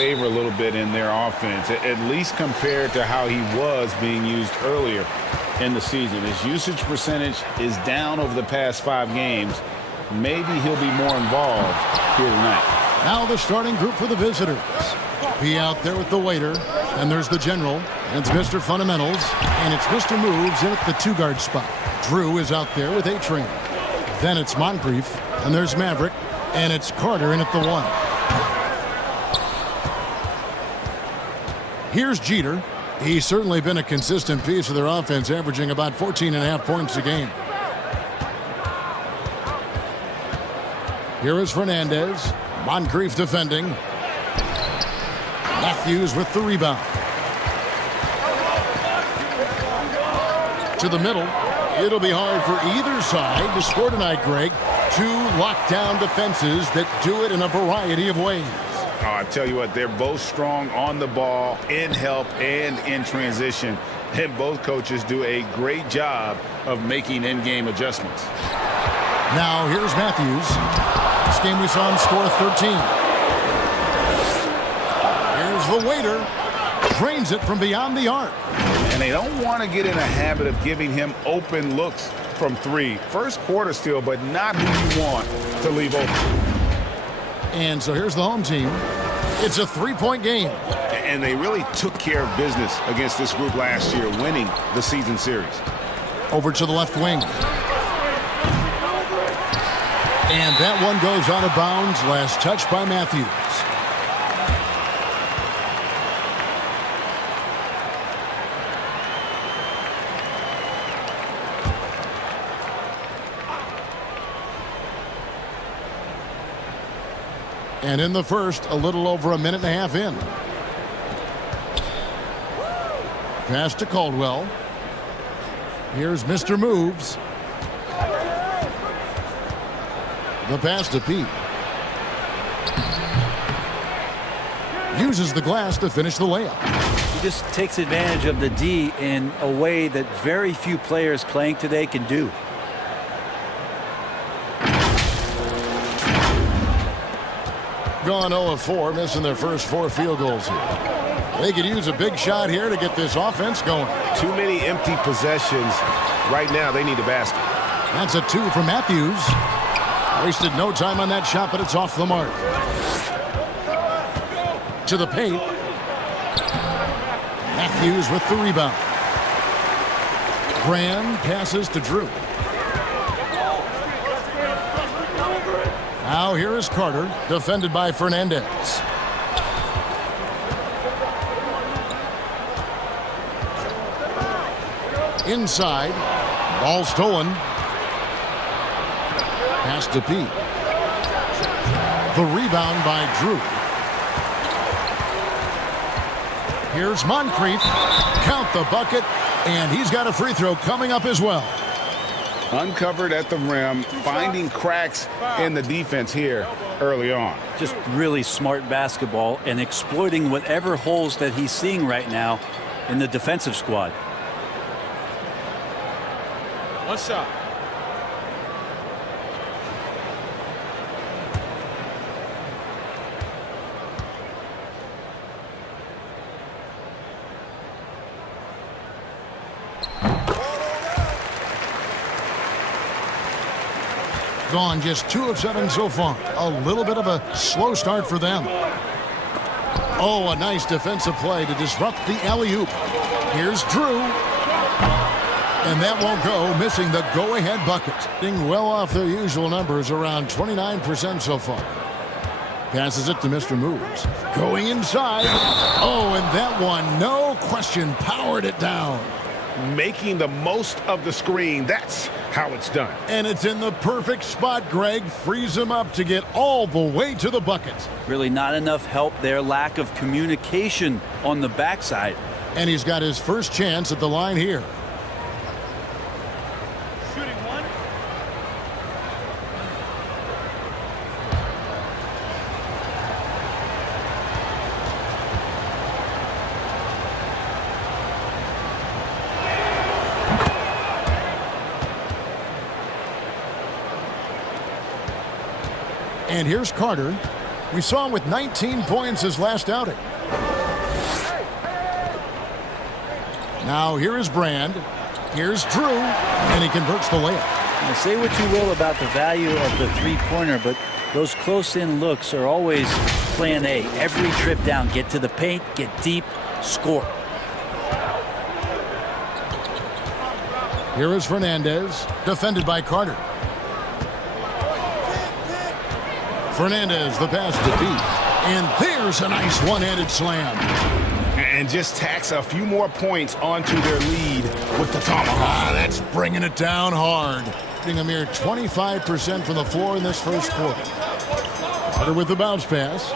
favor a little bit in their offense, at least compared to how he was being used earlier in the season. His usage percentage is down over the past 5 games. Maybe he'll be more involved here tonight. Now the starting group for the visitors. Be out there with the waiter, and there's the general, and it's Mr. Fundamentals, and it's Mr. Moves in at the 2-guard spot. Drew is out there with A-Train. Then it's Moncrief, and there's Maverick, and it's Carter in at the 1. Here's Jeter. He's certainly been a consistent piece of their offense, averaging about 14.5 points a game. Here is Fernandez. Moncrief defending. Matthews with the rebound. To the middle. It'll be hard for either side to score tonight, Greg. 2 lockdown defenses that do it in a variety of ways. Oh, I tell you what, they're both strong on the ball, in help, and in transition. And both coaches do a great job of making in-game adjustments. Now here's Matthews. This game we saw him score 13. Here's the waiter. Drains it from beyond the arc. And they don't want to get in a habit of giving him open looks from 3. First quarter still, but not who you want to leave open. And so here's the home team. It's a 3-point game. And they really took care of business against this group last year, winning the season series. Over to the left wing. And that one goes out of bounds. Last touch by Matthews. And in the first, a little over a minute and a half in. Pass to Caldwell. Here's Mr. Moves. The pass to Pete. Uses the glass to finish the layup. He just takes advantage of the D in a way that very few players playing today can do. Gone 0 of 4, missing their first 4 field goals here. They could use a big shot here to get this offense going. Too many empty possessions. Right now, they need a basket. That's a 2 for Matthews. Wasted no time on that shot, but it's off the mark. To the paint. Matthews with the rebound. Graham passes to Drew. Now here is Carter, defended by Fernandez. Inside, ball stolen. Pass to Pete. The rebound by Drew. Here's Moncrief. Count the bucket, and he's got a free throw coming up as well. Uncovered at the rim, finding cracks in the defense here early on. Just really smart basketball and exploiting whatever holes that he's seeing right now in the defensive squad. One shot. Gone just 2 of 7 so far. A little bit of a slow start for them. Oh, a nice defensive play to disrupt the alley-oop. Here's Drew. And that won't go, missing the go-ahead bucket. Being well off their usual numbers, around 29% so far. Passes it to Mr. Moves. Going inside. Oh, and that one, no question, powered it down. Making the most of the screen. That's how it's done. And it's in the perfect spot, Greg. Frees him up to get all the way to the bucket. Really not enough help there. Lack of communication on the backside. And he's got his first chance at the line here. Shooting one. And here's Carter. We saw him with 19 points his last outing. Now here is Brand. Here's Drew, and he converts the layup. Now, say what you will about the value of the three-pointer, but those close-in looks are always plan A. Every trip down, get to the paint, get deep, score. Here is Fernandez, defended by Carter. Fernandez, the pass to deep. And there's a nice one-handed slam. And just tacks a few more points onto their lead with the tomahawk. That's bringing it down hard. Getting a mere 25% from the floor in this first quarter. Carter with the bounce pass.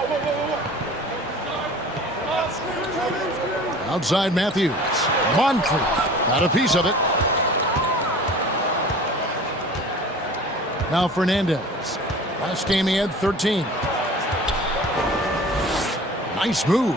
Outside Matthews. Moncrief got a piece of it. Now Fernandez. Last game he had 13. Nice move.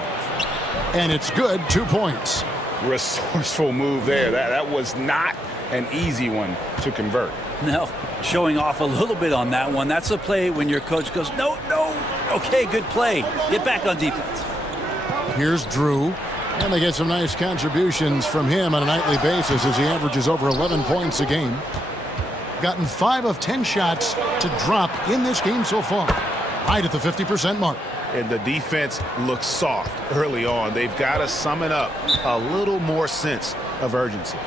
And it's good, 2 points. Resourceful move there. That was not an easy one to convert. No, showing off a little bit on that one. That's a play when your coach goes, no, no. Okay, good play. Get back on defense. Here's Drew. And they get some nice contributions from him on a nightly basis as he averages over 11 points a game. Gotten 5 of 10 shots to drop in this game so far. Right at the 50% mark. And the defense looks soft early on. They've got to summon up a little more sense of urgency.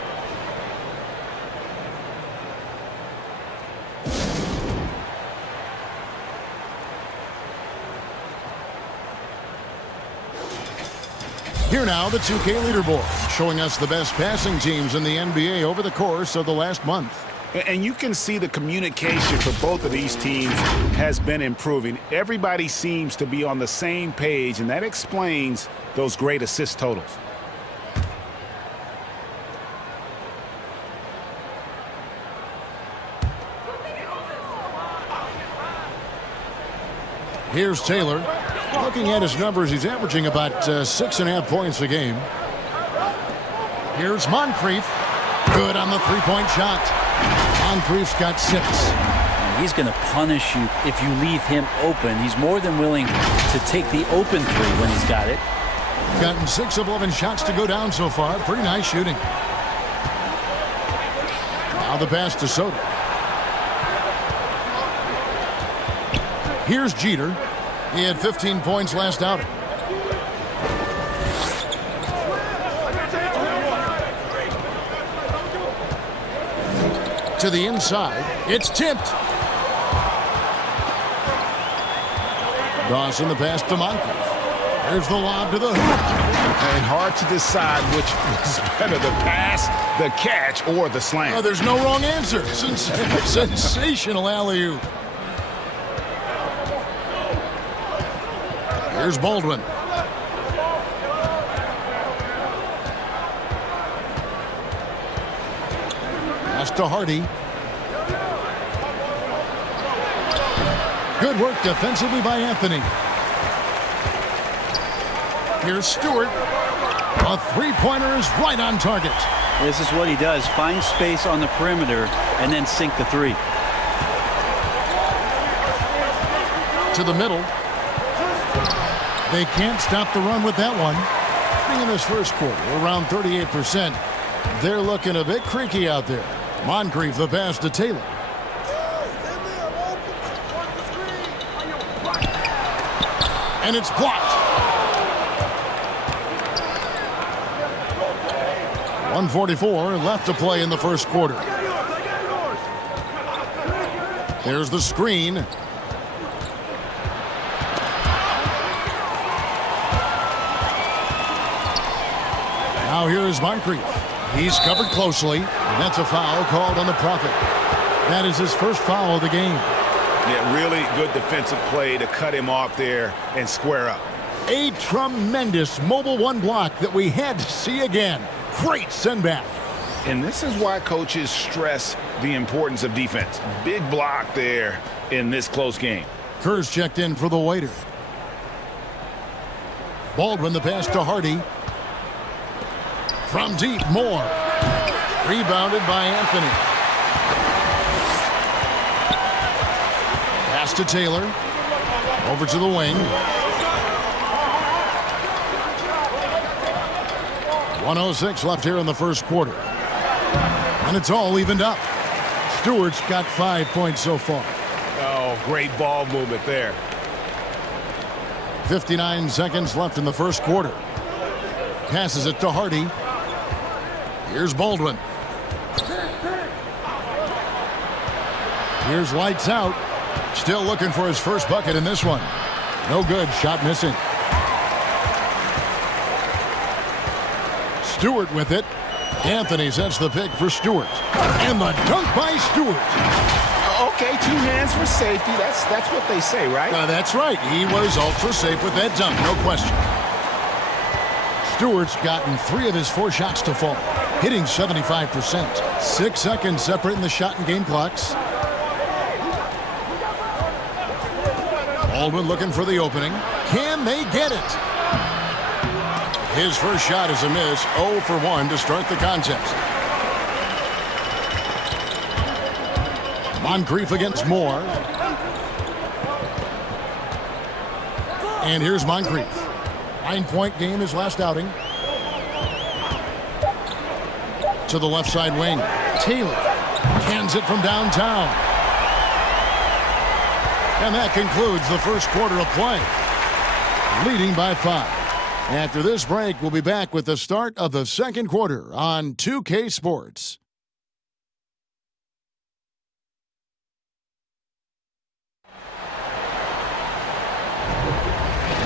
Here now, the 2K leaderboard, showing us the best passing teams in the NBA over the course of the last month. And you can see the communication for both of these teams has been improving. Everybody seems to be on the same page, and that explains those great assist totals. Here's Taylor. Looking at his numbers, he's averaging about 6.5 points a game. Here's Moncrief. Good on the three-point shot. Moncrief's got 6. He's going to punish you if you leave him open. He's more than willing to take the open three when he's got it. Gotten 6 of 11 shots to go down so far. Pretty nice shooting. Now the pass to Soto. Here's Jeter. He had 15 points last outing. To the inside. It's tipped. Dawson the pass to Moncrief. There's the lob to the hoop. And hard to decide which was better, the pass, the catch, or the slam. Oh, there's no wrong answer. Sensational alley-oop. Here's Baldwin. Pass to Hardy. Good work defensively by Anthony. Here's Stewart. A three-pointer is right on target. This is what he does. Find space on the perimeter and then sink the three. To the middle. They can't stop the run with that one. In this first quarter, around 38%. They're looking a bit creaky out there. Moncrief the pass to Taylor. And it's blocked. 1:44 left to play in the first quarter. There's the screen. Now here is Moncrief. He's covered closely, and that's a foul called on the Prophet. That is his first foul of the game. Yeah, really good defensive play to cut him off there and square up. A tremendous mobile one block that we had to see again. Great send back. And this is why coaches stress the importance of defense. Big block there in this close game. Kerr's checked in for the waiter. Baldwin the pass to Hardy. From deep, Moore. Rebounded by Anthony. Pass to Taylor. Over to the wing. 1:06 left here in the first quarter. And it's all evened up. Stewart's got 5 points so far. Oh, great ball movement there. 59 seconds left in the first quarter. Passes it to Hardy. Here's Baldwin. Here's lights out. Still looking for his first bucket in this one. No good. Shot missing. Stewart with it. Anthony sets the pick for Stewart. And the dunk by Stewart. Okay, 2 hands for safety. That's what they say, right? That's right. He was ultra safe with that dunk, no question. Stewart's gotten 3 of his 4 shots to fall, hitting 75%. 6 seconds separating the shot and game clocks. Baldwin looking for the opening. Can they get it? His first shot is a miss. 0 for 1 to start the contest. Moncrief against Moore. And here's Moncrief. 9-point game his last outing. To the left side wing. Taylor cans it from downtown. And that concludes the first quarter of play. Leading by 5. After this break, we'll be back with the start of the second quarter on 2K Sports.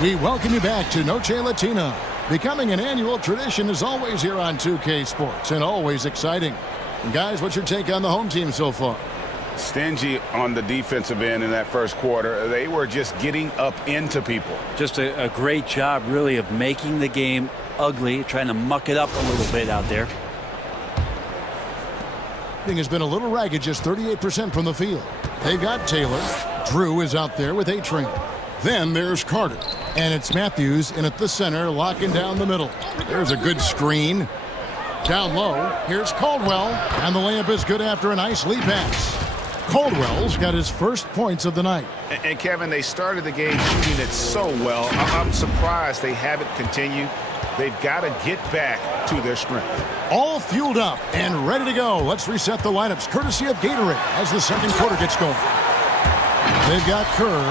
We welcome you back to Noche Latina. Becoming an annual tradition is always here on 2K Sports and always exciting. And guys, what's your take on the home team so far? Stingy on the defensive end in that first quarter. They were just getting up into people. Just a great job, really, of making the game ugly, trying to muck it up a little bit out there. Thing has been a little ragged, just 38% from the field. They've got Taylor. Drew is out there with A-Train. Then there's Carter. And it's Matthews in at the center, locking down the middle. There's a good screen. Down low, here's Caldwell. And the layup is good after a nice lead pass. Caldwell's got his first points of the night. And Kevin, they started the game shooting it so well. I'm surprised they haven't continued. They've got to get back to their strength. All fueled up and ready to go. Let's reset the lineups courtesy of Gatorade as the second quarter gets going. They've got Kerr,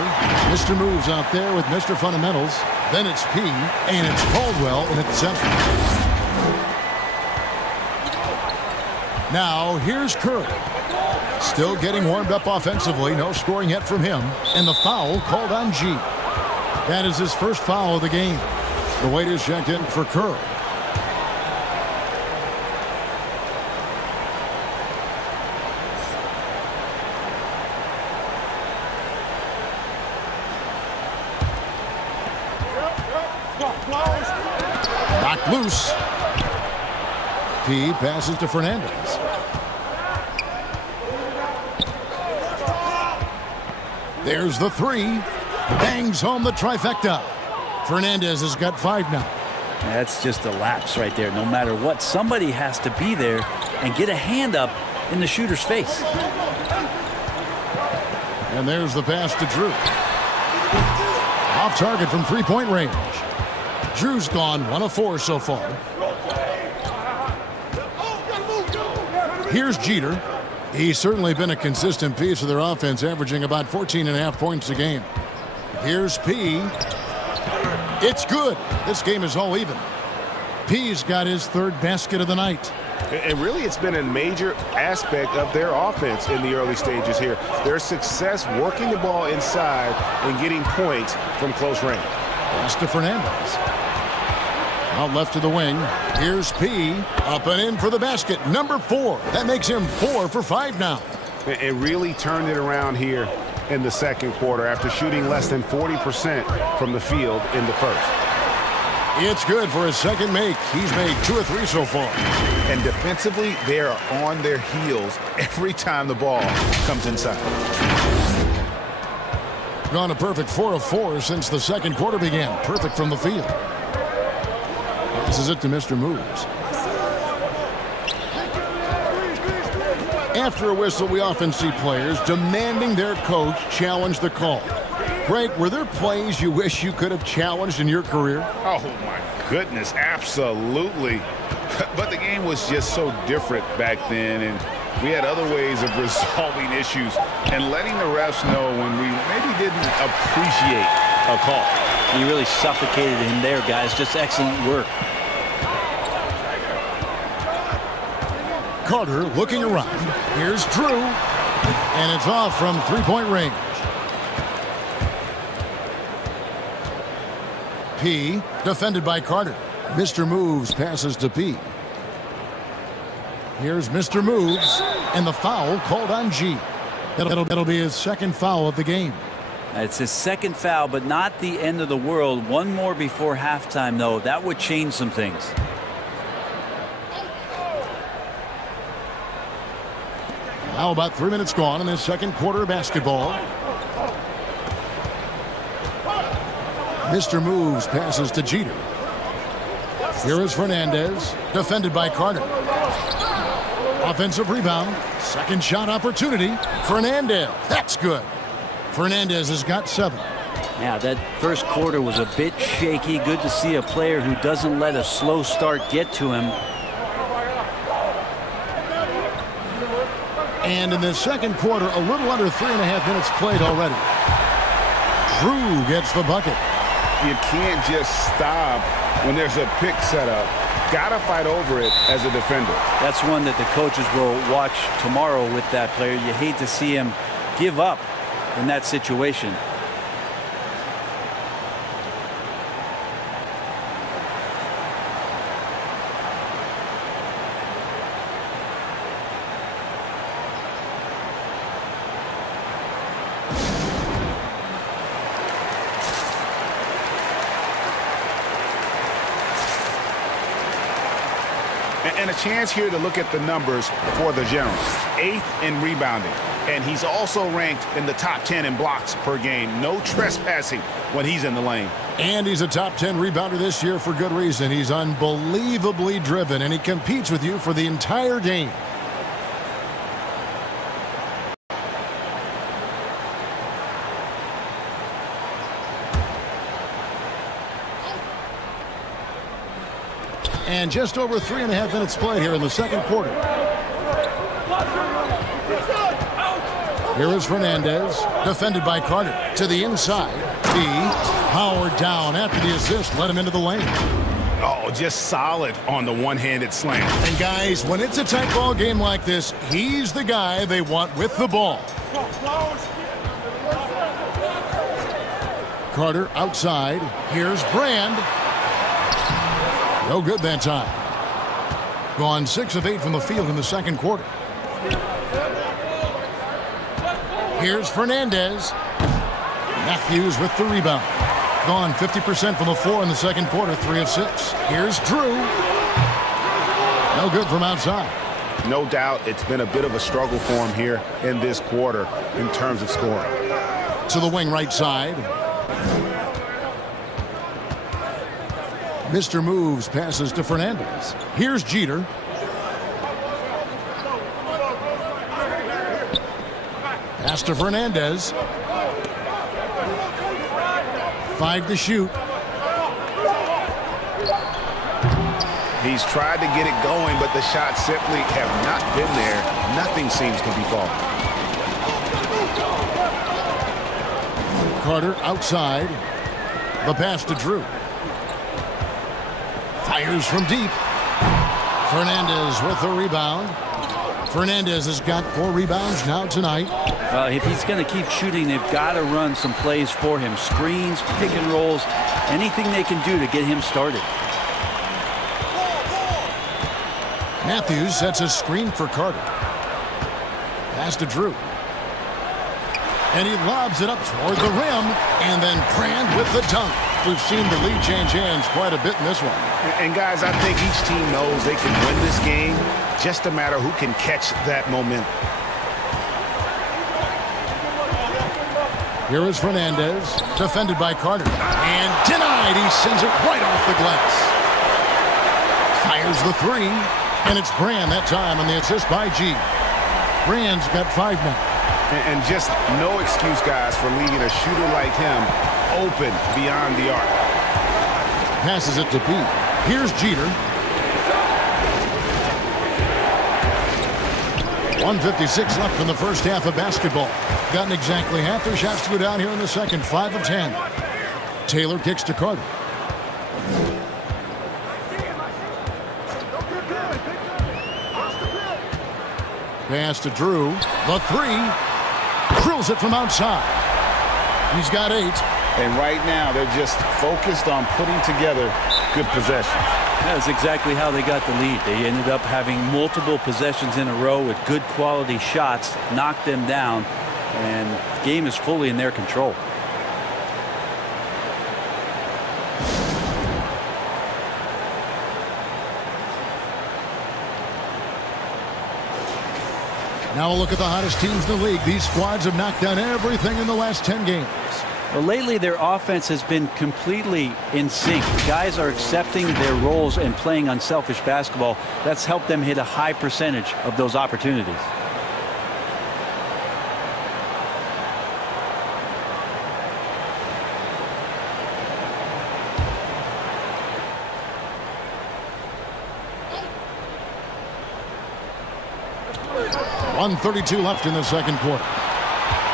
Mr. Moves out there with Mr. Fundamentals. Then it's P, and it's Caldwell in at the center. Now here's Kerr. Still getting warmed up offensively. No scoring yet from him. And the foul called on G. That is his first foul of the game. The waiters checked in for Kerr. Knocked loose. P passes to Fernandez. There's the 3. Bangs home the trifecta. Fernandez has got 5 now. That's just a lapse right there. No matter what, somebody has to be there and get a hand up in the shooter's face. And there's the pass to Drew. Off target from 3-point range. Drew's gone 1 of 4 so far. Here's Jeter. He's certainly been a consistent piece of their offense, averaging about 14.5 points a game. Here's P. It's good. This game is all even. P's got his 3rd basket of the night. And really, it's been a major aspect of their offense in the early stages here. Their success working the ball inside and getting points from close range. Pass to Fernandez. Out left to the wing. Here's P. Up and in for the basket. Number 4. That makes him 4 for 5 now. It really turned it around here in the second quarter after shooting less than 40% from the field in the first. It's good for his second make. He's made 2 of 3 so far. And defensively, they are on their heels every time the ball comes inside. Gone a perfect 4 of 4 since the second quarter began. Perfect from the field. This is it to Mr. Moves. After a whistle, we often see players demanding their coach challenge the call. Greg, were there plays you wish you could have challenged in your career? Oh, my goodness, absolutely. But the game was just so different back then, and we had other ways of resolving issues and letting the refs know when we maybe didn't appreciate a call. You really suffocated him there, guys. Just excellent work. Carter looking around. Here's Drew. And it's off from three-point range. P, defended by Carter. Mr. Moves passes to P. Here's Mr. Moves, and the foul called on G. That'll be his second foul of the game. It's his second foul, but not the end of the world. One more before halftime, though. That would change some things. Now about 3 minutes gone in this second quarter of basketball. Mr. Moves passes to Jeter. Here is Fernandez, defended by Carter. Offensive rebound, second shot opportunity. Fernandez, that's good. Fernandez has got 7. Yeah, that first quarter was a bit shaky. Good to see a player who doesn't let a slow start get to him. And in the second quarter, a little under 3.5 minutes played already. Drew gets the bucket. You can't just stop when there's a pick set up. Gotta fight over it as a defender. That's one that the coaches will watch tomorrow with that player. You hate to see him give up in that situation. And a chance here to look at the numbers for the Generals. 8th in rebounding. And he's also ranked in the top 10 in blocks per game. No trespassing when he's in the lane. And he's a top 10 rebounder this year for good reason. He's unbelievably driven, and he competes with you for the entire game. And just over 3.5 minutes played here in the second quarter. Here is Fernandez, defended by Carter. To the inside. B, powered down after the assist, led him into the lane. Oh, just solid on the one-handed slam. And guys, when it's a tight ball game like this, he's the guy they want with the ball. Carter outside. Here's Brand. No good that time. Gone 6 of 8 from the field in the second quarter. Here's Fernandez. Matthews with the rebound. Gone 50% from the floor in the second quarter, 3 of 6. Here's Drew. No good from outside. No doubt it's been a bit of a struggle for him here in this quarter in terms of scoring. To the wing right side. Mr. Moves passes to Fernandez. Here's Jeter. Pass to Fernandez. 5 to shoot. He's tried to get it going, but the shots simply have not been there. Nothing seems to be falling. Carter outside. The pass to Drew. Fires from deep. Fernandez with the rebound. Fernandez has got 4 rebounds now tonight. Well, if he's going to keep shooting, they've got to run some plays for him. Screens, pick and rolls, anything they can do to get him started. Matthews sets a screen for Carter. Pass to Drew. And he lobs it up toward the rim. And then Brand with the dunk. We've seen the lead change hands quite a bit in this one. And guys, I think each team knows they can win this game. Just a matter who can catch that momentum. Here is Fernandez, defended by Carter. And denied. He sends it right off the glass. Fires the 3. And it's Brand that time on the assist by G. Brand's got 5 now. And just no excuse, guys, for leaving a shooter like him open beyond the arc. Passes it to Pete. Here's Jeter. 1:56 left in the first half of basketball. Gotten exactly half their shots to go down here in the second. 5 of 10. Taylor kicks to Carter. Pass to Drew. The three. Drills it from outside. He's got 8. And right now, they're just focused on putting together good possessions. That's exactly how they got the lead. They ended up having multiple possessions in a row with good quality shots, knocked them down, and the game is fully in their control. Now a look at the hottest teams in the league. These squads have knocked down everything in the last 10 games. Well, lately their offense has been completely in sync. Guys are accepting their roles and playing unselfish basketball. That's helped them hit a high percentage of those opportunities. .132 left in the second quarter.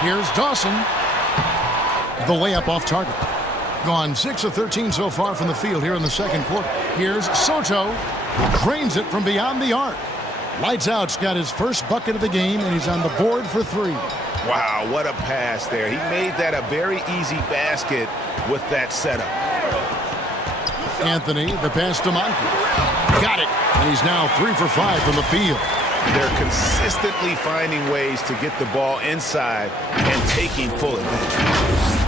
Here's Dawson. The layup off target. Gone 6 of 13 so far from the field here in the second quarter. Here's Soto. Drains it from beyond the arc. Lights out's got his first bucket of the game, and he's on the board for 3. Wow, what a pass there. He made that a very easy basket with that setup. Anthony, the pass to Moncrief. Got it. And he's now 3 for 5 from the field. They're consistently finding ways to get the ball inside and taking full advantage.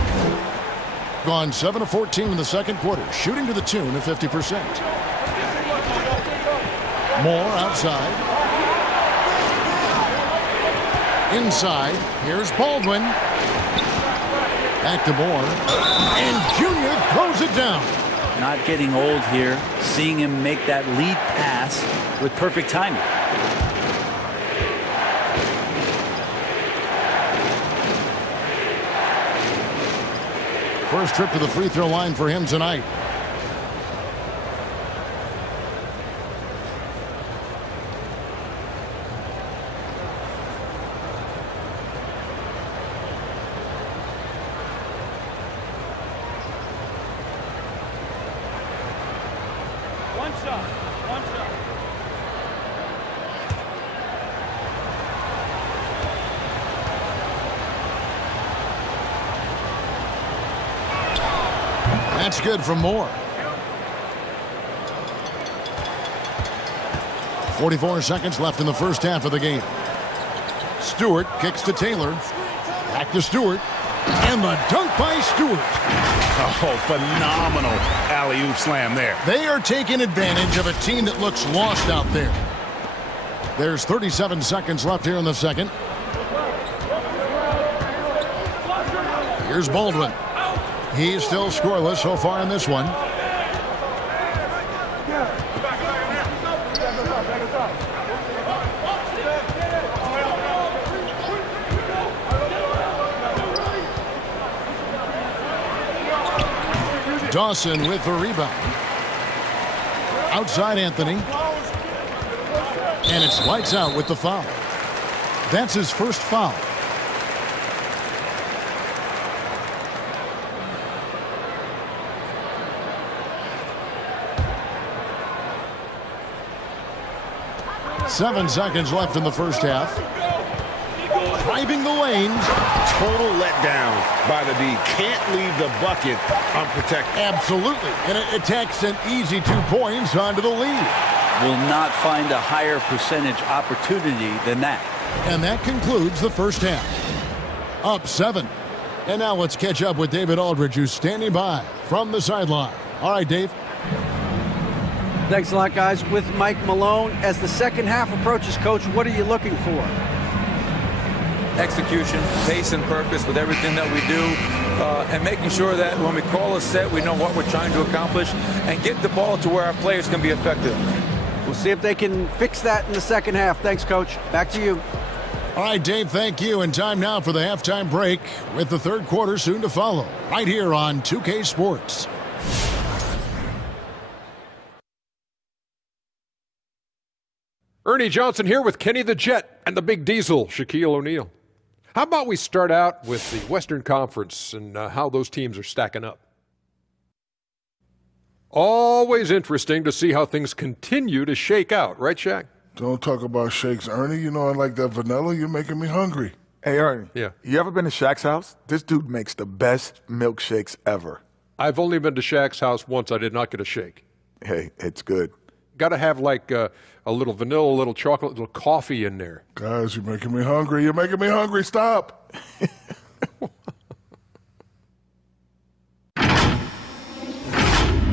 Gone 7 of 14 in the second quarter, shooting to the tune of 50%. Moore outside. Inside. Here's Baldwin. Back to Moore. And Junior throws it down. Not getting old here. Seeing him make that lead pass with perfect timing. First trip to the free throw line for him tonight. One shot. That's good from Moore. 44 seconds left in the first half of the game. Stewart kicks to Taylor. Back to Stewart. And the dunk by Stewart. Oh, phenomenal alley-oop slam there. They are taking advantage of a team that looks lost out there. There's 37 seconds left here in the second. Here's Baldwin. He's still scoreless so far in this one. Dawson with the rebound. Outside Anthony. And it's lights out with the foul. That's his first foul. Seven seconds left in the first half. Driving the lane. Total letdown by the D. Can't leave the bucket unprotected. Absolutely. And it takes an easy 2 points onto the lead. Will not find a higher percentage opportunity than that. And that concludes the first half. Up 7. And now let's catch up with David Aldridge, who's standing by from the sideline. All right, Dave. Thanks a lot, guys. With Mike Malone, as the second half approaches, Coach, what are you looking for? Execution, pace and purpose with everything that we do, and making sure that when we call a set, we know what we're trying to accomplish and get the ball to where our players can be effective. We'll see if they can fix that in the second half. Thanks, Coach. Back to you. All right, Dave, thank you. And time now for the halftime break with the third quarter soon to follow right here on 2K Sports. Ernie Johnson here with Kenny the Jet and the Big Diesel, Shaquille O'Neal. How about we start out with the Western Conference and how those teams are stacking up? Always interesting to see how things continue to shake out, right, Shaq? Don't talk about shakes, Ernie. You know I like that vanilla. You're making me hungry. Hey, Ernie. Yeah. You ever been to Shaq's house? This dude makes the best milkshakes ever. I've only been to Shaq's house once. I did not get a shake. Hey, it's good. Got to have like a little vanilla, a little chocolate, a little coffee in there. Guys, you're making me hungry. You're making me hungry. Stop.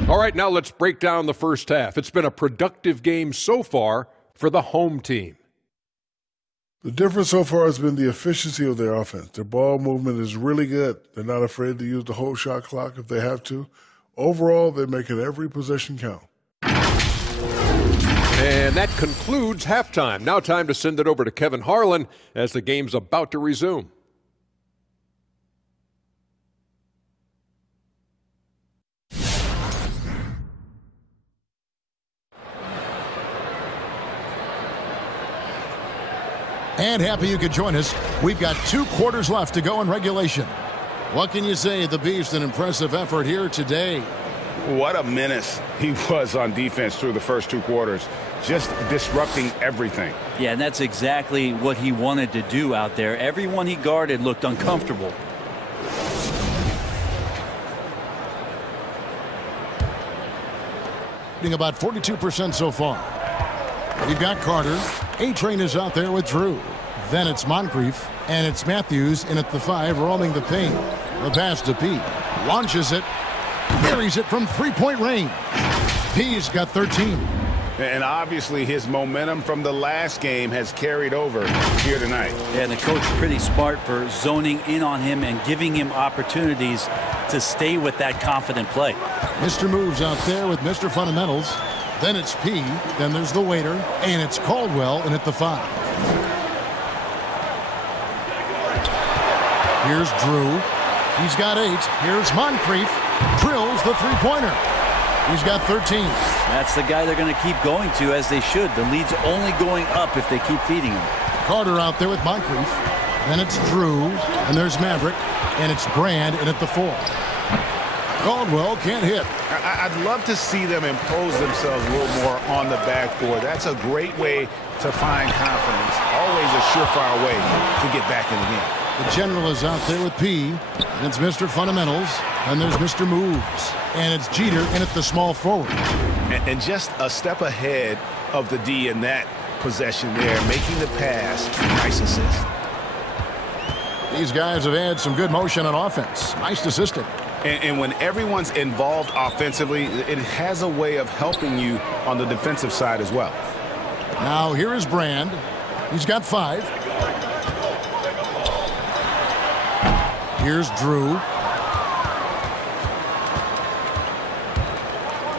All right, now let's break down the first half. It's been a productive game so far for the home team. The difference so far has been the efficiency of their offense. Their ball movement is really good. They're not afraid to use the whole shot clock if they have to. Overall, they're making every possession count. And that concludes halftime. Now time to send it over to Kevin Harlan as the game's about to resume. And happy you could join us. We've got 2 quarters left to go in regulation. What can you say? The Beast, an impressive effort here today. What a menace he was on defense through the first 2 quarters, just disrupting everything. Yeah, and that's exactly what he wanted to do out there. Everyone he guarded looked uncomfortable. About 42% so far. We've got Carter. A-Train is out there with Drew. Then it's Moncrief, and it's Matthews in at the 5, roaming the paint. The pass to Pete. Launches it. Buries it from 3-point range. P's got 13. And obviously his momentum from the last game has carried over here tonight. Yeah, and the coach pretty smart for zoning in on him and giving him opportunities to stay with that confident play. Mr. Moves out there with Mr. Fundamentals. Then it's P. Then there's the waiter. And it's Caldwell in at the 5. Here's Drew. He's got 8. Here's Moncrief. Drills the 3-pointer. He's got 13. That's the guy they're going to keep going to, as they should. The lead's only going up if they keep feeding him. Carter out there with Moncrief. Then it's Drew. And there's Maverick. And it's Brand in at the 4. Caldwell can't hit. I'd love to see them impose themselves a little more on the backboard. That's a great way to find confidence. Always a surefire way to get back in the game. The General is out there with P. And it's Mr. Fundamentals. And there's Mr. Moves. And it's Jeter in at the small forward. And just a step ahead of the D in that possession there, making the pass. Nice assist. These guys have had some good motion on offense. Nice assisting. And when everyone's involved offensively, it has a way of helping you on the defensive side as well. Now here is Brand. He's got 5. Here's Drew.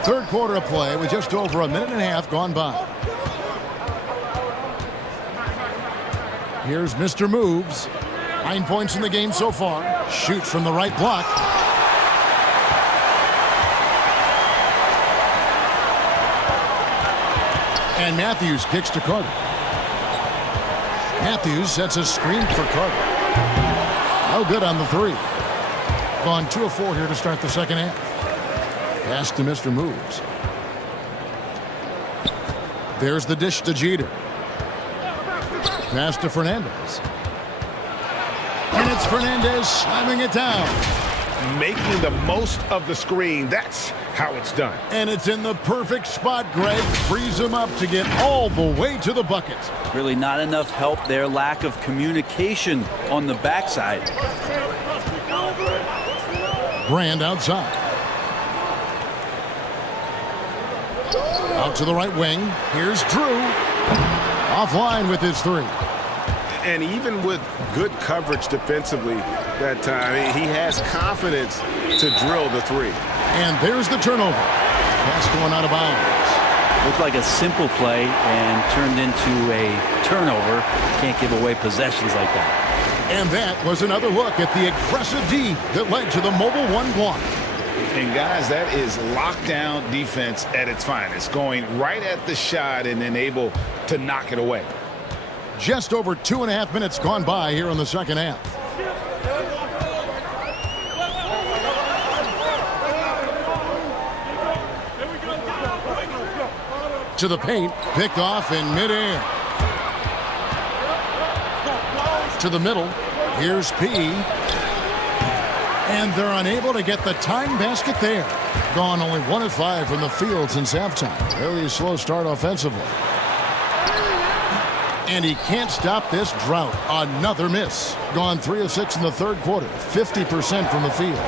Third quarter of play with just over a minute and a half gone by. Here's Mr. Moves. 9 points in the game so far. Shoots from the right block. And Matthews kicks to Carter. Matthews sets a screen for Carter. No good on the 3. Gone 2 of 4 here to start the second half. Pass to Mr. Moves. There's the dish to Jeter. Pass to Fernandez. And it's Fernandez slamming it down. Making the most of the screen. That's how it's done. And it's in the perfect spot. Greg frees him up to get all the way to the bucket. Really not enough help there. Lack of communication on the backside. Brand outside. Out to the right wing. Here's Drew. Offline with his 3. And even with good coverage defensively that time, he has confidence to drill the 3. And there's the turnover. Pass going out of bounds. Looked like a simple play and turned into a turnover. Can't give away possessions like that. And that was another look at the aggressive D that led to the mobile one block. And guys, that is lockdown defense at its finest, going right at the shot and then able to knock it away. Just over 2.5 minutes gone by here in the second half. To the paint, picked off in midair. To the middle, here's P. And they're unable to get the tying basket there. Gone only 1 of 5 from the field since halftime. Very slow start offensively. And he can't stop this drought. Another miss. Gone 3 of 6 in the third quarter. 50% from the field.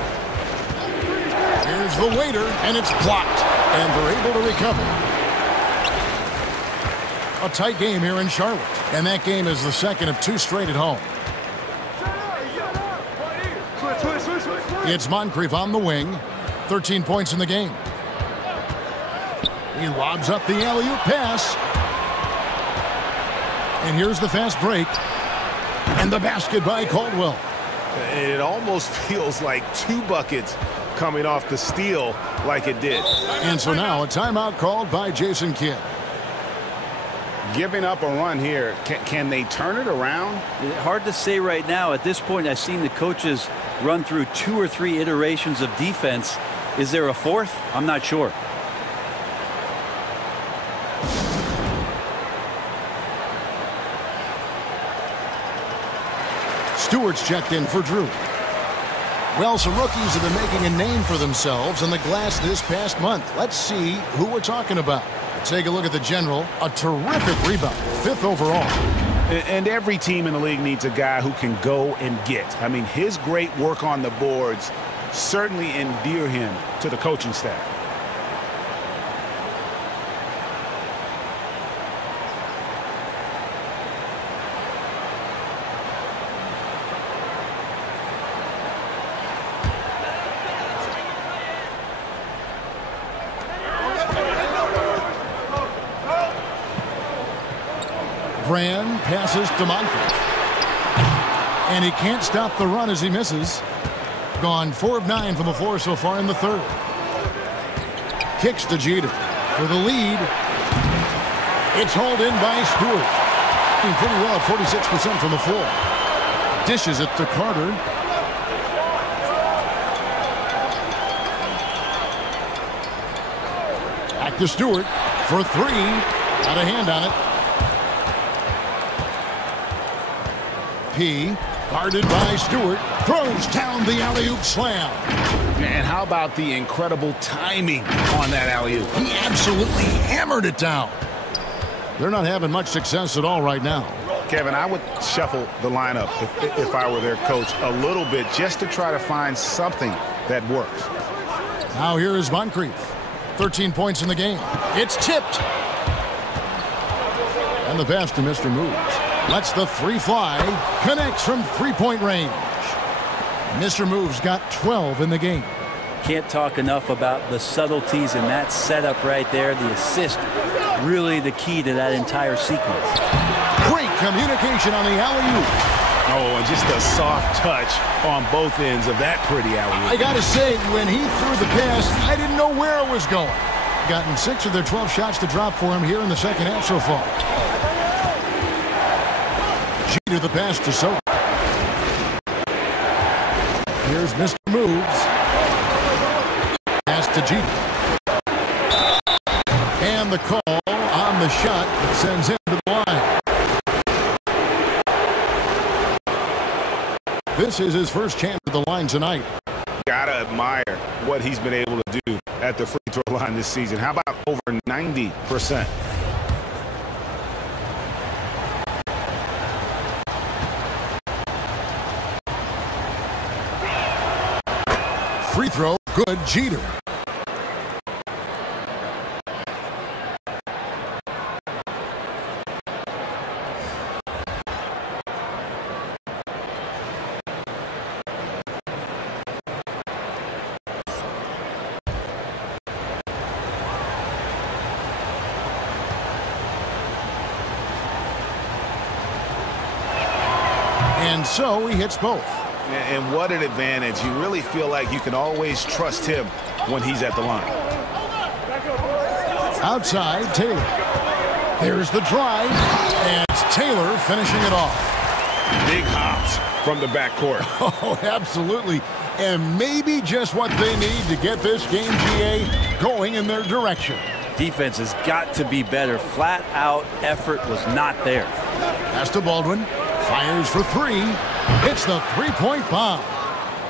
Here's the waiter, and it's blocked. And they're able to recover. A tight game here in Charlotte. And that game is the second of 2 straight at home. It's Moncrief on the wing. 13 points in the game. He lobs up the alley-oop pass. And here's the fast break. And the basket by Caldwell. It almost feels like 2 buckets coming off the steal like it did. And so now a timeout called by Jason Kidd. Giving up a run here. Can they turn it around? Hard to say right now. At this point, I've seen the coaches run through 2 or 3 iterations of defense. Is there a 4th? I'm not sure. Stewart's checked in for Drew. Well, some rookies have been making a name for themselves on the glass this past month. Let's see who we're talking about. Take a look at the general. A terrific rebound. 5th overall. And every team in the league needs a guy who can go and get. I mean, his great work on the boards certainly endear him to the coaching staff. Brand passes to Moncrief. And he can't stop the run as he misses. Gone 4 of 9 from the floor so far in the third. Kicks to Jeter for the lead. It's hauled in by Stewart. Doing pretty well at 46% from the floor. Dishes it to Carter. Back to Stewart for 3. Got a hand on it. P, guarded by Stewart, throws down the alley-oop slam. And how about the incredible timing on that alley-oop? He absolutely hammered it down. They're not having much success at all right now. Kevin, I would shuffle the lineup if I were their coach a little bit just to try to find something that works. Now here is Moncrief. 13 points in the game. It's tipped. And the pass to Mr. Moves. Lets the 3 fly. Connects from 3-point range. Mr. Moves got 12 in the game. Can't talk enough about the subtleties in that setup right there. The assist, really the key to that entire sequence. Great communication on the alley-oop. Oh, and just a soft touch on both ends of that pretty alley-oop. I got to say, when he threw the pass, I didn't know where it was going. Gotten 6 of their 12 shots to drop for him here in the second half so far. Jeter the pass to Soto. Here's Mr. Moves. Pass to Jeter. And the call on the shot that sends him to the line. This is his first chance at the line tonight. Gotta admire what he's been able to do at the free throw line this season. How about over 90%? Free throw, good. Jeter. And so he hits both. And what an advantage. You really feel like you can always trust him when he's at the line. Outside, Taylor. There's the drive, and it's Taylor finishing it off. Big hops from the backcourt. Oh, absolutely. And maybe just what they need to get this game, GA, going in their direction. Defense has got to be better. Flat out effort was not there. Pass to Baldwin. Fires for three. Hits the three-point bomb.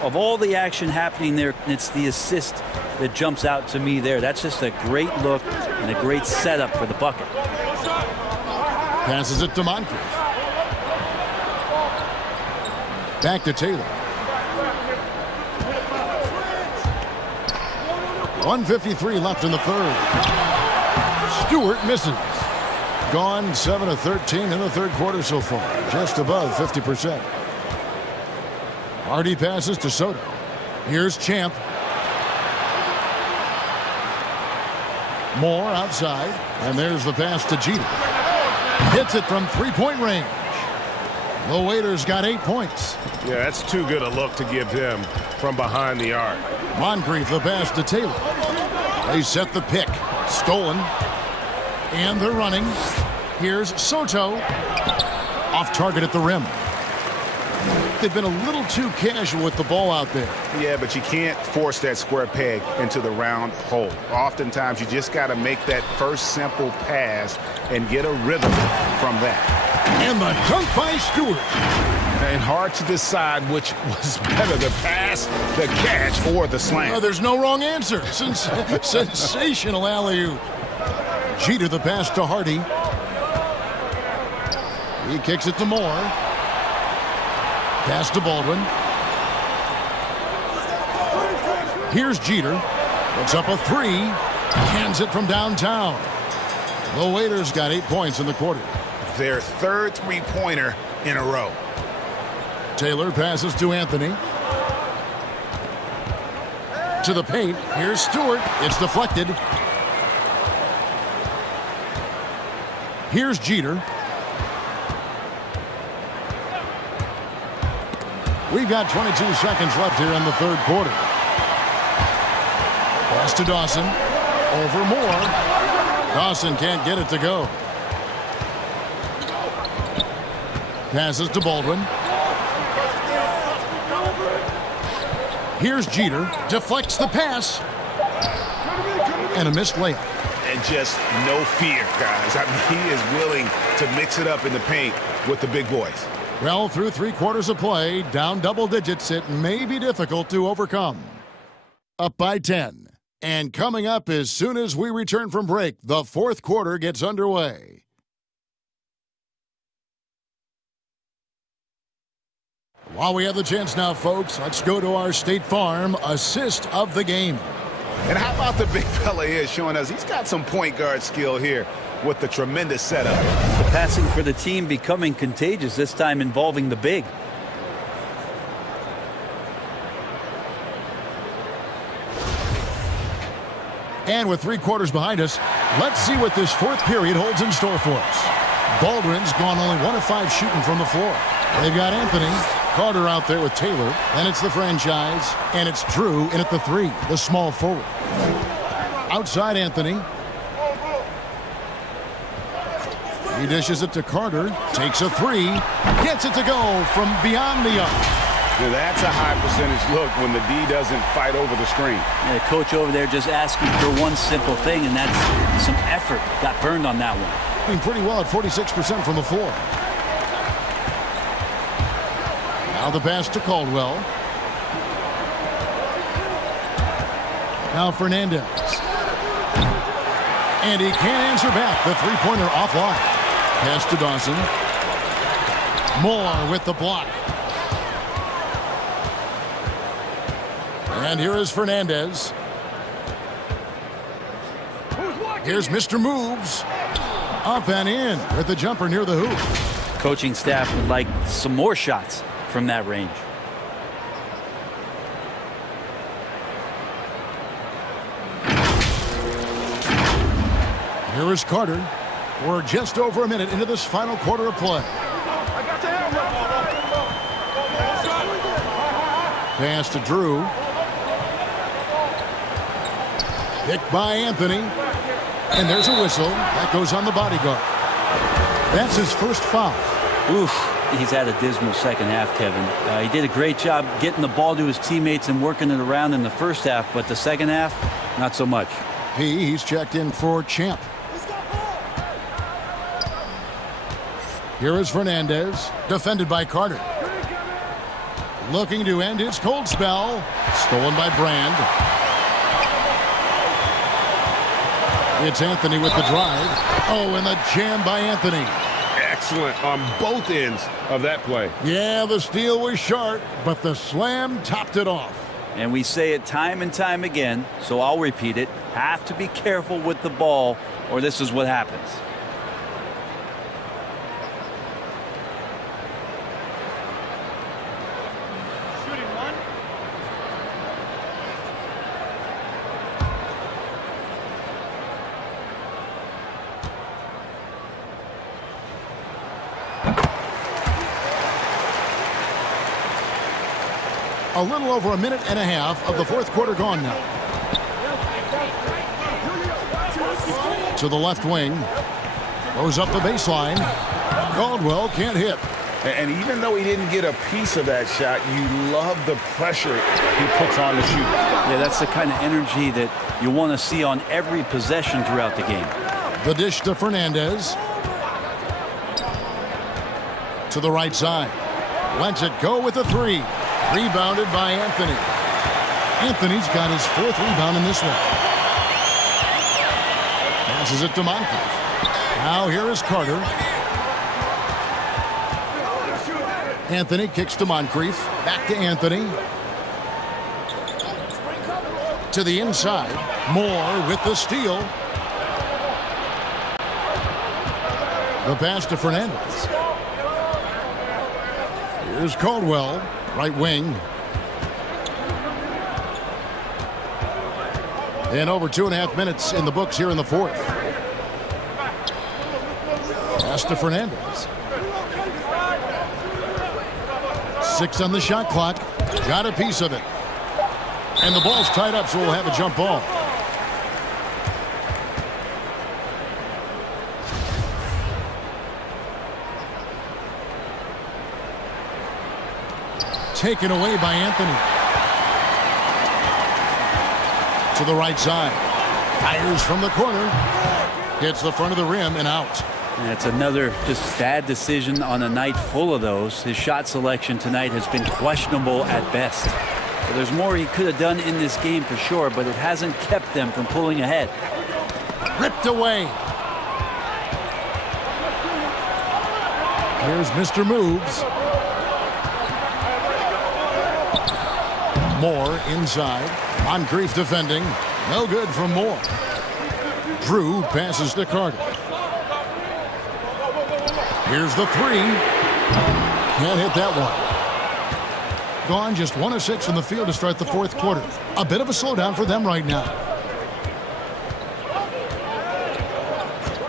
Of all the action happening there, it's the assist that jumps out to me there. That's just a great look and a great setup for the bucket. Passes it to Moncrief. Back to Taylor. 1:53 left in the third. Stewart misses. Gone 7 of 13 in the third quarter so far. Just above 50%. Hardy passes to Soto. Here's Champ. Moore outside. And there's the pass to Jeter. Hits it from three-point range. The Waiters got 8 points. Yeah, that's too good a look to give him from behind the arc. Moncrief the pass to Taylor. They set the pick. Stolen. And they're running. Here's Soto. Off target at the rim. They've been a little too casual with the ball out there. Yeah, but you can't force that square peg into the round hole. Oftentimes, you just got to make that first simple pass and get a rhythm from that. And the dunk by Stewart. And hard to decide which was better, the pass, the catch, or the slam. There's no wrong answer. Sensational alley-oop. Jeter the pass to Hardy. He kicks it to Moore. Pass to Baldwin. Here's Jeter. Puts up a three. Cans it from downtown. The Waiters got 8 points in the quarter. Their third three-pointer in a row. Taylor passes to Anthony. To the paint. Here's Stewart. It's deflected. Here's Jeter. We've got 22 seconds left here in the third quarter. Pass to Dawson. Over Moore. Dawson can't get it to go. Passes to Baldwin. Here's Jeter. Deflects the pass. And a missed layup. And just no fear, guys. I mean, he is willing to mix it up in the paint with the big boys. Well, through 3 quarters of play, down double digits, it may be difficult to overcome. Up by 10. And coming up as soon as we return from break, the fourth quarter gets underway. While we have the chance now, folks, let's go to our State Farm assist of the game. And how about the big fella here showing us he's got some point guard skill here with the tremendous setup. The passing for the team becoming contagious, this time involving the big. And with 3 quarters behind us, let's see what this fourth period holds in store for us. Baldwin's gone only 1 of 5 shooting from the floor. They've got Anthony. Carter out there with Taylor. Then it's the franchise. And it's Drew in at the 3, the small forward. Outside Anthony. He dishes it to Carter. Takes a 3. Gets it to go from beyond the arc. Now that's a high percentage look when the D doesn't fight over the screen. Yeah, the coach over there just asking for one simple thing, and that's some effort. Got burned on that one. Doing pretty well at 46% from the floor. Now the pass to Caldwell. Now Fernandez. And he can't answer back. The three-pointer offline. Pass to Dawson. Moore with the block. And here is Fernandez. Here's Mr. Moves. Up and in with the jumper near the hoop. Coaching staff would like some more shots from that range. Here is Carter. We're just over a minute into this final quarter of play. pass to Drew. Picked by Anthony. And there's a whistle. That goes on the bodyguard. That's his first foul. Oof. He's had a dismal second half, Kevin. He did a great job getting the ball to his teammates and working it around in the first half, but the second half, not so much. He's checked in for Champ. Here is Fernandez, defended by Carter. Looking to end his cold spell. Stolen by Brand. It's Anthony with the drive. Oh, and the jam by Anthony. Excellent on both ends of that play. Yeah, the steal was short, but the slam topped it off. And we say it time and time again, so I'll repeat it. Have to be careful with the ball, or this is what happens. A little over a minute and a half of the fourth quarter gone now. To the left wing. Goes up the baseline. Caldwell can't hit. And even though he didn't get a piece of that shot, you love the pressure he puts on the shoot. Yeah, that's the kind of energy that you want to see on every possession throughout the game. The dish to Fernandez. To the right side. Lets it go with a three. Rebounded by Anthony. Anthony's got his fourth rebound in this one. Passes it to Moncrief. Now here is Carter. Anthony kicks to Moncrief. Back to Anthony. To the inside. Moore with the steal. The pass to Fernandez. Here's Caldwell. Right wing. And over 2.5 minutes in the books here in the fourth. Pass to Fernandez. 6 on the shot clock. Got a piece of it. And the ball's tied up, so we'll have a jump ball. Taken away by Anthony. To the right side. Fires from the corner. Hits the front of the rim and out. That's another just bad decision on a night full of those. His shot selection tonight has been questionable at best. So there's more he could have done in this game for sure, but it hasn't kept them from pulling ahead. Ripped away. Here's Mr. Moves. Moore inside. Moncrief defending. No good from Moore. Drew passes to Carter. Here's the three. Can't hit that one. Gone just 1 of 6 from the field to start the fourth quarter. A bit of a slowdown for them right now.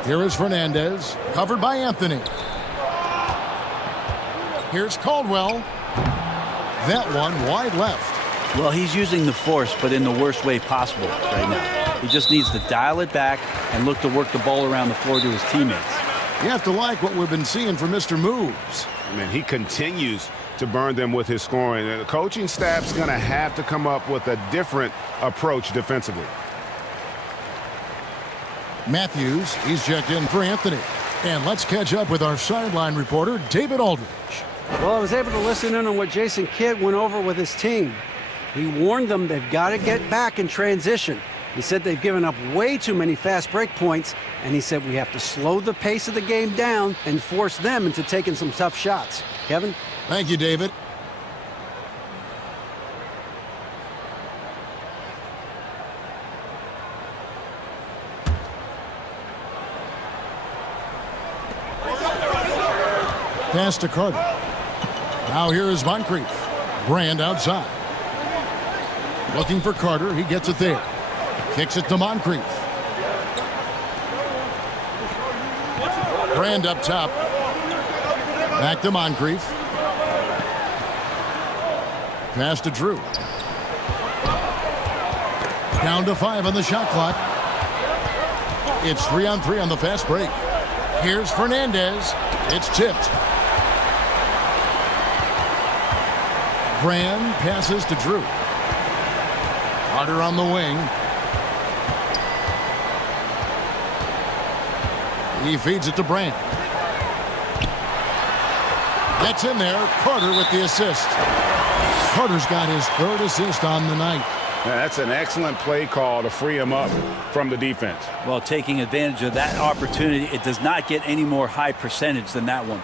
Here is Fernandez. Covered by Anthony. Here's Caldwell. That one wide left. Well, he's using the force, but in the worst way possible right now. He just needs to dial it back and look to work the ball around the floor to his teammates. You have to like what we've been seeing from Mr. Moves. I mean, he continues to burn them with his scoring. The coaching staff's going to have to come up with a different approach defensively. Matthews, he's checked in for Anthony. And let's catch up with our sideline reporter, David Aldridge. Well, I was able to listen in on what Jason Kidd went over with his team. He warned them they've got to get back in transition. He said they've given up way too many fast break points, and he said we have to slow the pace of the game down and force them into taking some tough shots. Kevin? Thank you, David. Pass to Carter. Now here is Moncrief. Brand outside. Looking for Carter. He gets it there. Kicks it to Moncrief. Brand up top. Back to Moncrief. Pass to Drew. Down to 5 on the shot clock. It's 3-on-3 on the fast break. Here's Fernandez. It's tipped. Brand passes to Drew. Carter on the wing. He feeds it to Brand. That's in there. Carter with the assist. Carter's got his 3rd assist on the night. Now, that's an excellent play call to free him up from the defense. Well, taking advantage of that opportunity, it does not get any more high percentage than that one.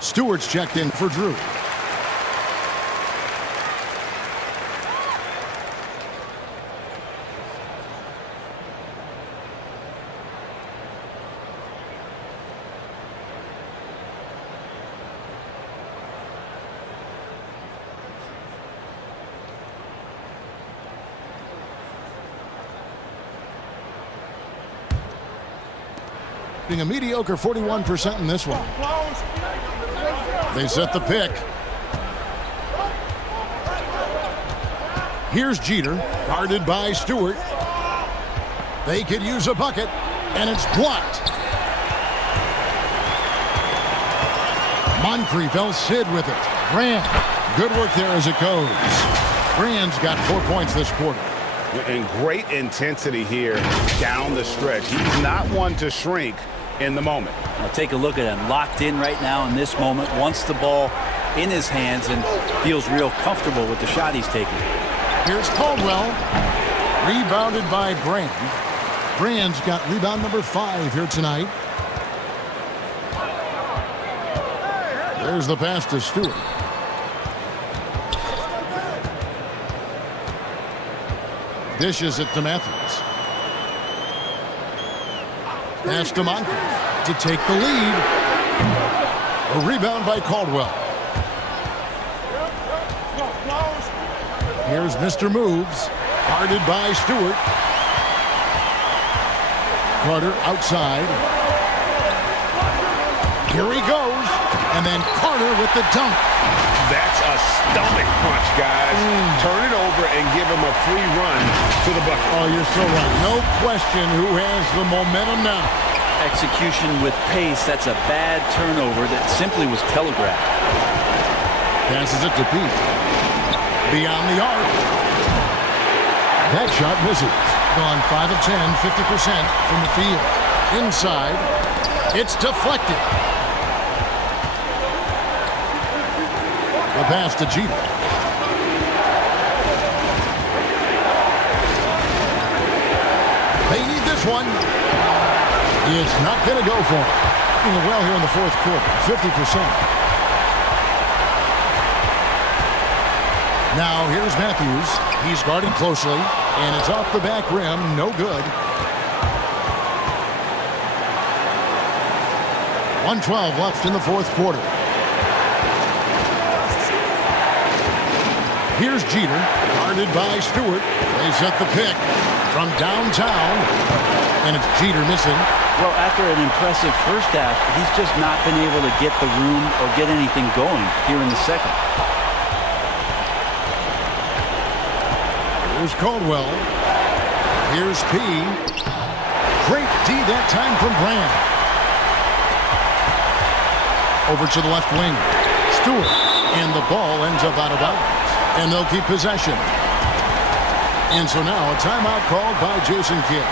Stewart's checked in for Drew. A mediocre 41% in this one. They set the pick. Here's Jeter, guarded by Stewart. They could use a bucket, and it's blocked. Moncrief Sid with it. Brand, good work there as it goes. Brand's got 4 points this quarter. And great intensity here down the stretch. He's not one to shrink in the moment. Now take a look at him, locked in right now in this moment, wants the ball in his hands and feels real comfortable with the shot he's taking. Here's Caldwell, rebounded by Brand. Brand's got rebound number 5 here tonight. There's the pass to Stewart. Dishes it to Matthews. Pass to Moncrief to take the lead. A rebound by Caldwell. Here's Mr. Moves, guarded by Stewart. Carter outside. Here he goes, and then Carter with the dunk. That's a stomach punch, guys. Turn it over and give him a free run to the bucket. Oh, you're so right. No question who has the momentum now. Execution with pace. That's a bad turnover that simply was telegraphed. Passes it to Pete. Beyond the arc. That shot misses. Gone 5 of 10, 50% from the field. Inside. It's deflected. The pass to Jeter. They need this one. It's not going to go for him. Doing well here in the 4th quarter, 50%. Now here's Matthews. He's guarded closely, and it's off the back rim. No good. 1:12 left in the 4th quarter. Here's Jeter, guarded by Stewart. They set the pick from downtown, and it's Jeter missing. Well, after an impressive first half, he's just not been able to get the room or get anything going here in the second. Here's Caldwell. Here's P. Great D that time from Brand. Over to the left wing. Stewart. And the ball ends up out of bounds. And they'll keep possession. And so now a timeout called by Jason Kidd.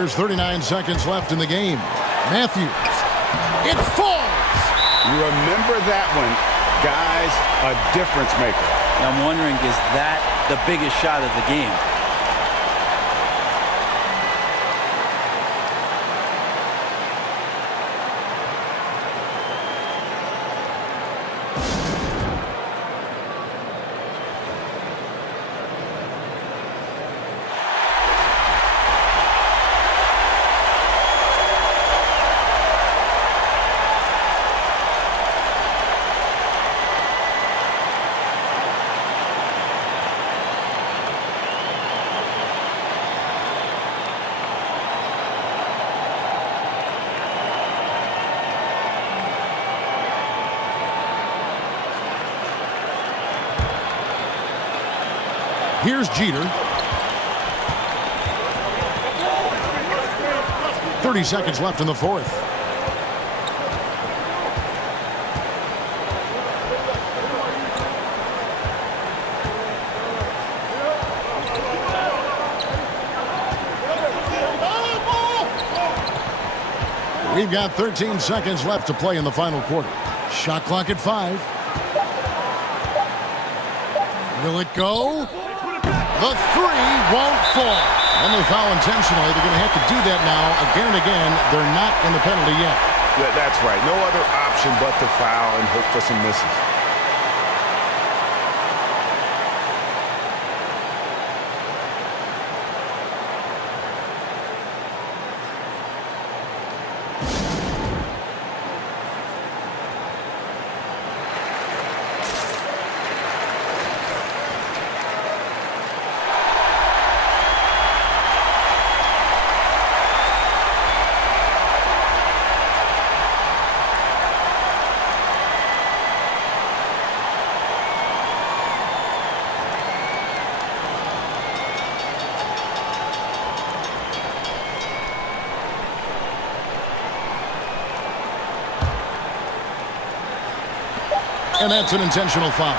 There's 39 seconds left in the game. Matthews. It falls. You remember that one. Guys, a difference maker. I'm wondering, is that the biggest shot of the game? Here's Jeter. 30 seconds left in the fourth. We've got 13 seconds left to play in the final quarter. Shot clock at 5. Will it go? The three won't fall. And they foul intentionally. They're going to have to do that now again and again. They're not in the penalty yet. That's right. No other option but to foul and hope for some misses. And that's an intentional foul.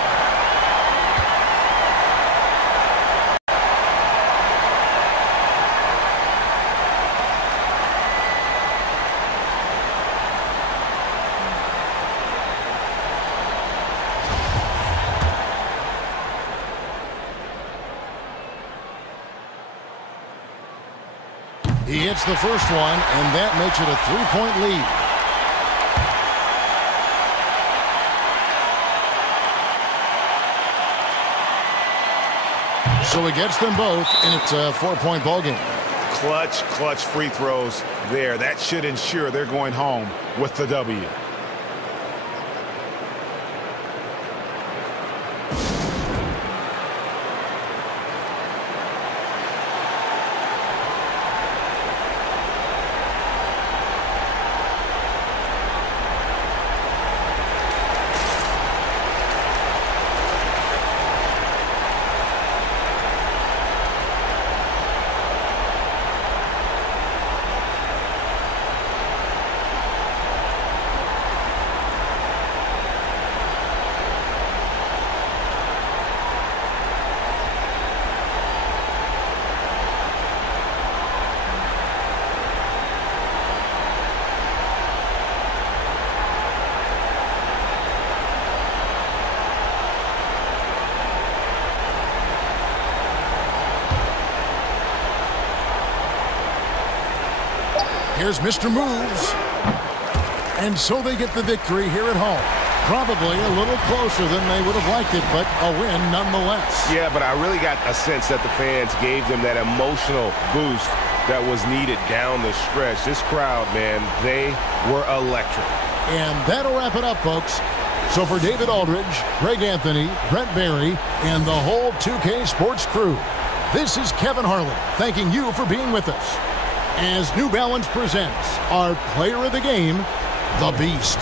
He hits the first one, and that makes it a 3-point lead. So he gets them both, and it's a 4-point ball game. Clutch free throws there. That should ensure they're going home with the W. Here's Mr. Moves. And so they get the victory here at home. Probably a little closer than they would have liked it, but a win nonetheless. Yeah, but I really got a sense that the fans gave them that emotional boost that was needed down the stretch. This crowd, man, they were electric. And that'll wrap it up, folks. So for David Aldridge, Greg Anthony, Brent Barry, and the whole 2K Sports crew, this is Kevin Harlan thanking you for being with us as New Balance presents our player of the game, the Beast.